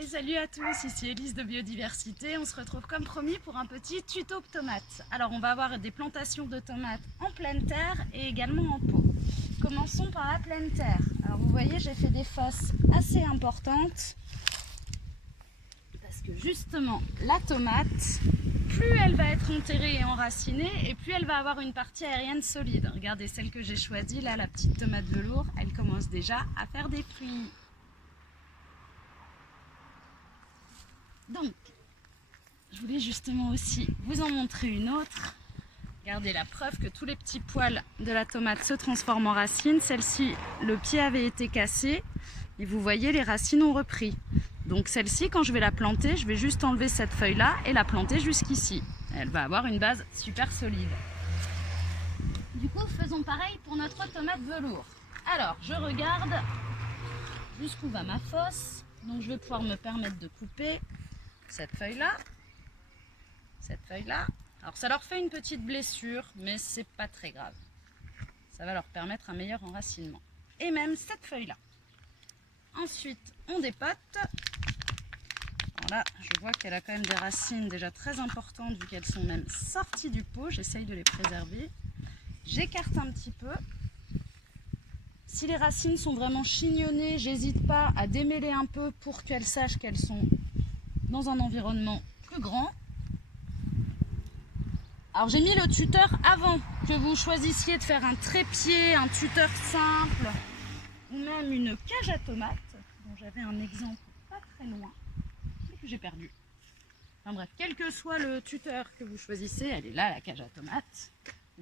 Et salut à tous, ici Elise de Biodiversité. On se retrouve comme promis pour un petit tuto tomates. Alors on va avoir des plantations de tomates en pleine terre et également en pot. Commençons par la pleine terre. Alors vous voyez, j'ai fait des fosses assez importantes parce que justement la tomate, plus elle va être enterrée et enracinée et plus elle va avoir une partie aérienne solide. Regardez celle que j'ai choisie là, la petite tomate velours, elle commence déjà à faire des fruits. Donc, je voulais justement aussi vous en montrer une autre. Regardez la preuve que tous les petits poils de la tomate se transforment en racines. Celle-ci, le pied avait été cassé et vous voyez, les racines ont repris. Donc celle-ci, quand je vais la planter, je vais juste enlever cette feuille-là et la planter jusqu'ici. Elle va avoir une base super solide. Du coup, faisons pareil pour notre tomate velours. Alors, je regarde jusqu'où va ma fosse. Donc je vais pouvoir me permettre de couper cette feuille-là, cette feuille-là. Alors ça leur fait une petite blessure, mais c'est pas très grave. Ça va leur permettre un meilleur enracinement. Et même cette feuille-là. Ensuite, on dépote. Alors là, je vois qu'elle a quand même des racines déjà très importantes, vu qu'elles sont même sorties du pot. J'essaye de les préserver. J'écarte un petit peu. Si les racines sont vraiment chignonnées, j'hésite pas à démêler un peu pour qu'elles sachent qu'elles sont dans un environnement plus grand. Alors j'ai mis le tuteur avant que vous choisissiez de faire un trépied, un tuteur simple ou même une cage à tomates, dont j'avais un exemple pas très loin, mais que j'ai perdu. Enfin bref, quel que soit le tuteur que vous choisissez, elle est là la cage à tomates.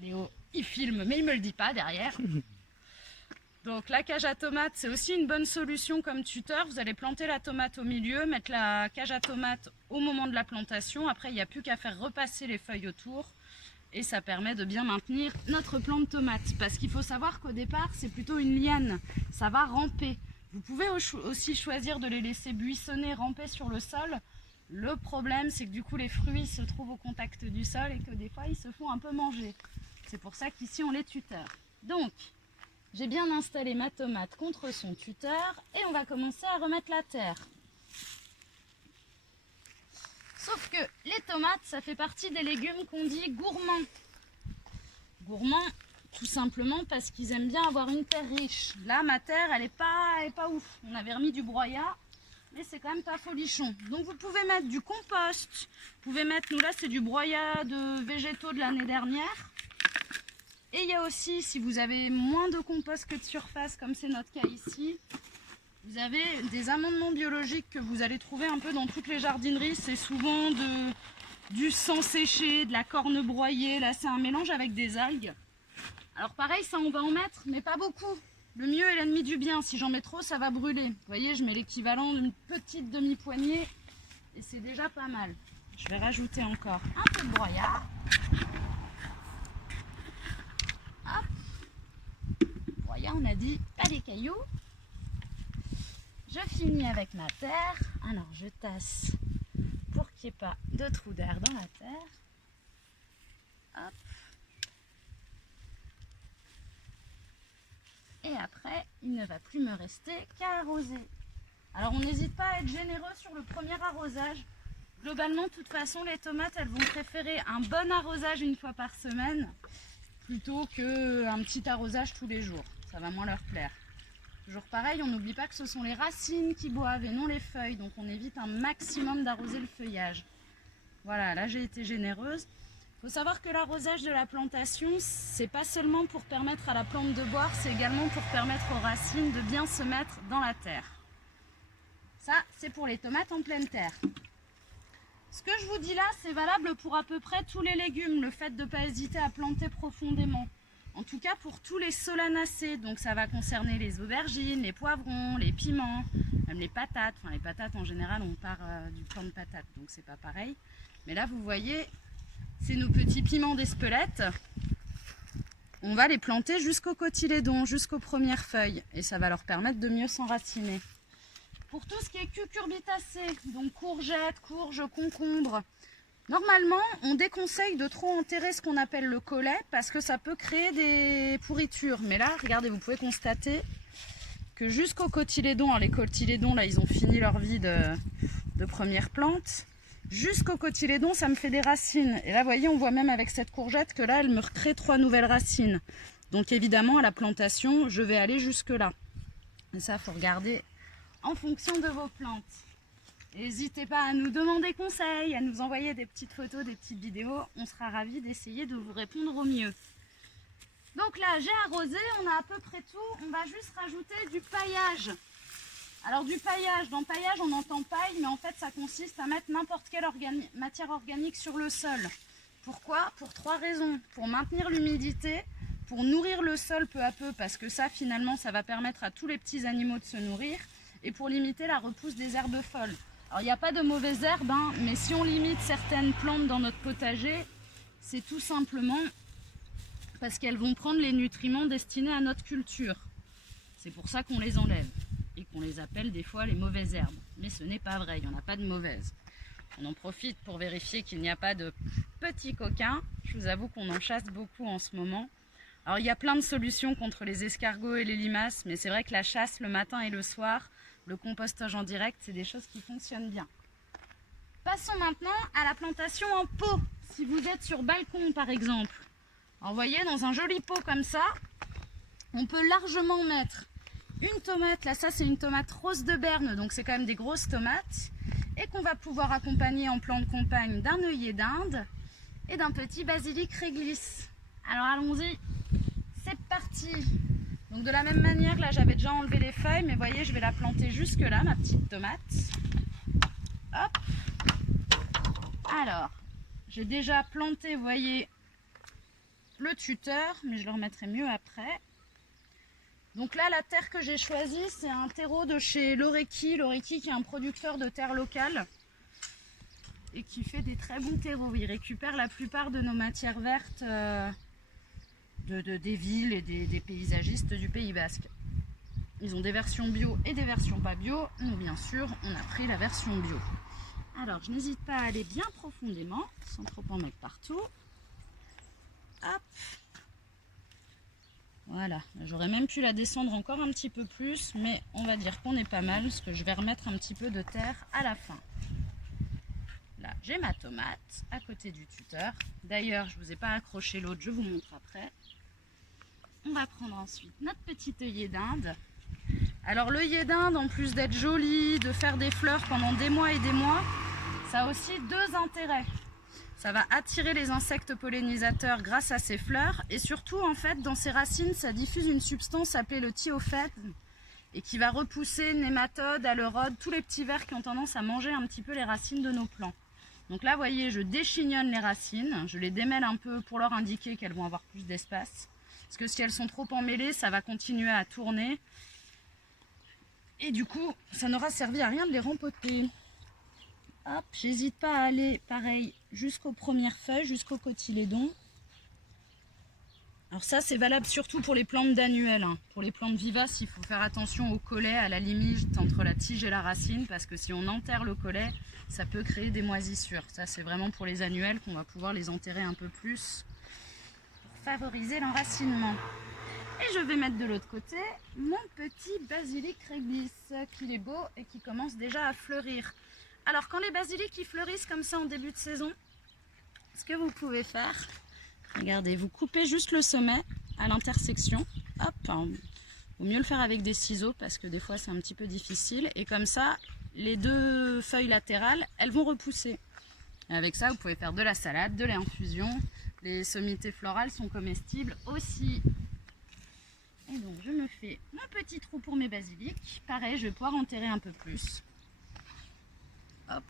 Léo, il filme mais il me le dit pas derrière. Donc la cage à tomates, c'est aussi une bonne solution comme tuteur. Vous allez planter la tomate au milieu, mettre la cage à tomates au moment de la plantation. Après, il n'y a plus qu'à faire repasser les feuilles autour. Et ça permet de bien maintenir notre plant de tomates. Parce qu'il faut savoir qu'au départ, c'est plutôt une liane. Ça va ramper. Vous pouvez aussi choisir de les laisser buissonner, ramper sur le sol. Le problème, c'est que du coup, les fruits se trouvent au contact du sol et que des fois, ils se font un peu manger. C'est pour ça qu'ici, on les tuteur. Donc, j'ai bien installé ma tomate contre son tuteur et on va commencer à remettre la terre. Sauf que les tomates, ça fait partie des légumes qu'on dit gourmands. Gourmands, tout simplement parce qu'ils aiment bien avoir une terre riche. Là, ma terre, elle est pas ouf. On avait remis du broyat, mais c'est quand même pas folichon. Donc vous pouvez mettre du compost. Vous pouvez mettre, nous là, c'est du broyat de végétaux de l'année dernière. Et il y a aussi, si vous avez moins de compost que de surface, comme c'est notre cas ici, vous avez des amendements biologiques que vous allez trouver un peu dans toutes les jardineries. C'est souvent du sang séché, de la corne broyée. Là, c'est un mélange avec des algues. Alors pareil, ça on va en mettre, mais pas beaucoup. Le mieux est l'ennemi du bien. Si j'en mets trop, ça va brûler. Vous voyez, je mets l'équivalent d'une petite demi-poignée et c'est déjà pas mal. Je vais rajouter encore un peu de broyat. On a dit pas les cailloux. Je finis avec ma terre. Alors je tasse pour qu'il n'y ait pas de trou d'air dans la terre. Hop. Et après, il ne va plus me rester qu'à arroser. Alors on n'hésite pas à être généreux sur le premier arrosage. Globalement, de toute façon, les tomates, elles vont préférer un bon arrosage une fois par semaine plutôt qu'un petit arrosage tous les jours. Ça va moins leur plaire. Toujours pareil, on n'oublie pas que ce sont les racines qui boivent et non les feuilles, donc on évite un maximum d'arroser le feuillage. Voilà, là j'ai été généreuse. Il faut savoir que l'arrosage de la plantation, c'est pas seulement pour permettre à la plante de boire, c'est également pour permettre aux racines de bien se mettre dans la terre. Ça, c'est pour les tomates en pleine terre. Ce que je vous dis là, c'est valable pour à peu près tous les légumes, le fait de ne pas hésiter à planter profondément. En tout cas pour tous les solanacées, donc ça va concerner les aubergines, les poivrons, les piments, même les patates. Enfin les patates en général on part du plant de patates, donc c'est pas pareil. Mais là vous voyez, c'est nos petits piments d'Espelette. On va les planter jusqu'au cotylédon, jusqu'aux premières feuilles, et ça va leur permettre de mieux s'enraciner. Pour tout ce qui est cucurbitacées, donc courgettes, courges, concombres, normalement, on déconseille de trop enterrer ce qu'on appelle le collet parce que ça peut créer des pourritures. Mais là, regardez, vous pouvez constater que jusqu'aux cotylédons, alors les cotylédons là ils ont fini leur vie de première plante, jusqu'aux cotylédons ça me fait des racines. Et là vous voyez, on voit même avec cette courgette que là elle me recrée 3 nouvelles racines. Donc évidemment à la plantation je vais aller jusque là. Et ça faut regarder en fonction de vos plantes. N'hésitez pas à nous demander conseil, à nous envoyer des petites photos, des petites vidéos. On sera ravis d'essayer de vous répondre au mieux. Donc là, j'ai arrosé, on a à peu près tout. On va juste rajouter du paillage. Alors du paillage, dans paillage, on entend paille, mais en fait, ça consiste à mettre n'importe quelle matière organique sur le sol. Pourquoi? Pour 3 raisons. Pour maintenir l'humidité, pour nourrir le sol peu à peu, parce que ça, finalement, ça va permettre à tous les petits animaux de se nourrir, et pour limiter la repousse des herbes folles. Alors, il n'y a pas de mauvaises herbes, hein, mais si on limite certaines plantes dans notre potager, c'est tout simplement parce qu'elles vont prendre les nutriments destinés à notre culture. C'est pour ça qu'on les enlève et qu'on les appelle des fois les mauvaises herbes. Mais ce n'est pas vrai, il n'y en a pas de mauvaises. On en profite pour vérifier qu'il n'y a pas de petits coquins. Je vous avoue qu'on en chasse beaucoup en ce moment. Alors il y a plein de solutions contre les escargots et les limaces, mais c'est vrai que la chasse le matin et le soir, le compostage en direct, c'est des choses qui fonctionnent bien. Passons maintenant à la plantation en pot. Si vous êtes sur balcon par exemple, alors, vous voyez, dans un joli pot comme ça, on peut largement mettre une tomate. Là, ça c'est une tomate rose de Berne, donc c'est quand même des grosses tomates. Et qu'on va pouvoir accompagner en plan de campagne d'un œillet d'Inde et d'un petit basilic réglisse. Alors allons-y, c'est parti. Donc de la même manière, là j'avais déjà enlevé les feuilles, mais vous voyez, je vais la planter jusque là, ma petite tomate. Hop. Alors, j'ai déjà planté, vous voyez, le tuteur, mais je le remettrai mieux après. Donc là, la terre que j'ai choisie, c'est un terreau de chez Loreki. Loreki qui est un producteur de terre locale et qui fait des très bons terreaux. Il récupère la plupart de nos matières vertes des villes et des paysagistes du Pays Basque. Ils ont des versions bio et des versions pas bio. Nous, bien sûr, on a pris la version bio. Alors, je n'hésite pas à aller bien profondément, sans trop en mettre partout. Hop. Voilà, j'aurais même pu la descendre encore un petit peu plus, mais on va dire qu'on est pas mal, parce que je vais remettre un petit peu de terre à la fin. Là, j'ai ma tomate à côté du tuteur. D'ailleurs, je ne vous ai pas accroché l'autre, je vous montre après. On va prendre ensuite notre petit œillet d'Inde. Alors l'œillet d'Inde, en plus d'être joli, de faire des fleurs pendant des mois et des mois, ça a aussi 2 intérêts. Ça va attirer les insectes pollinisateurs grâce à ses fleurs et surtout en fait dans ses racines ça diffuse une substance appelée le thiophène et qui va repousser nématodes, alerodes, tous les petits vers qui ont tendance à manger un petit peu les racines de nos plants. Donc là vous voyez, je déchignonne les racines, je les démêle un peu pour leur indiquer qu'elles vont avoir plus d'espace. Parce que si elles sont trop emmêlées, ça va continuer à tourner et du coup ça n'aura servi à rien de les rempoter. Hop, j'hésite pas à aller pareil jusqu'aux premières feuilles, jusqu'au cotylédon. Alors ça c'est valable surtout pour les plantes d'annuelles. Hein. Pour les plantes vivaces, il faut faire attention au collet, à la limite entre la tige et la racine, parce que si on enterre le collet, ça peut créer des moisissures. Ça c'est vraiment pour les annuelles qu'on va pouvoir les enterrer un peu plus pour favoriser l'enracinement. Et je vais mettre de l'autre côté mon petit basilic réglisse, qu'il est beau et qui commence déjà à fleurir. Alors quand les basilics ils fleurissent comme ça en début de saison, ce que vous pouvez faire, regardez, vous coupez juste le sommet à l'intersection. Hop, hein, vaut mieux le faire avec des ciseaux parce que des fois c'est un petit peu difficile. Et comme ça, les 2 feuilles latérales, elles vont repousser. Et avec ça, vous pouvez faire de la salade, de l'infusion. Les sommités florales sont comestibles aussi. Et donc je me fais mon petit trou pour mes basilics. Pareil, je vais pouvoir enterrer un peu plus. Hop.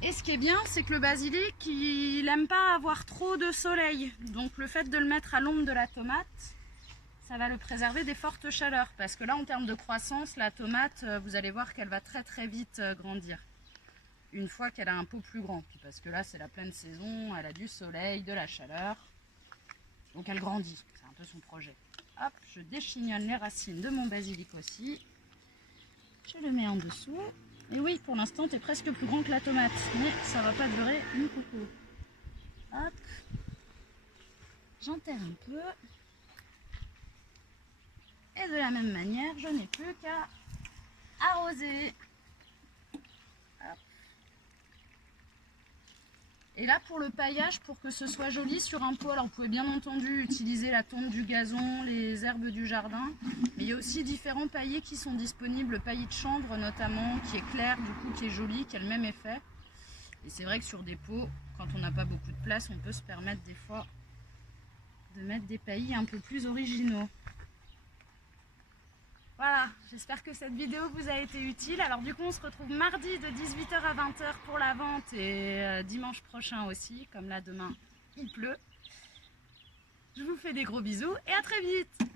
Et ce qui est bien, c'est que le basilic, il n'aime pas avoir trop de soleil. Donc le fait de le mettre à l'ombre de la tomate, ça va le préserver des fortes chaleurs. Parce que là, en termes de croissance, la tomate, vous allez voir qu'elle va très très vite grandir. Une fois qu'elle a un pot plus grand. Parce que là, c'est la pleine saison, elle a du soleil, de la chaleur. Donc elle grandit, c'est un peu son projet. Hop, je déchignonne les racines de mon basilic aussi. Je le mets en dessous. Et oui, pour l'instant, tu es presque plus grand que la tomate. Mais ça va pas durer une coucou. Hop. J'enterre un peu. Et de la même manière, je n'ai plus qu'à arroser. Hop. Et là, pour le paillage, pour que ce soit joli sur un pot, alors vous pouvez bien entendu utiliser la tonte du gazon, les herbes du jardin, mais il y a aussi différents paillets qui sont disponibles, le paillis de chanvre notamment, qui est clair, du coup qui est joli, qui a le même effet. Et c'est vrai que sur des pots, quand on n'a pas beaucoup de place, on peut se permettre des fois de mettre des paillis un peu plus originaux. Voilà, j'espère que cette vidéo vous a été utile. Alors du coup, on se retrouve mardi de 18 h à 20 h pour la vente et dimanche prochain aussi, comme là demain, il pleut. Je vous fais des gros bisous et à très vite!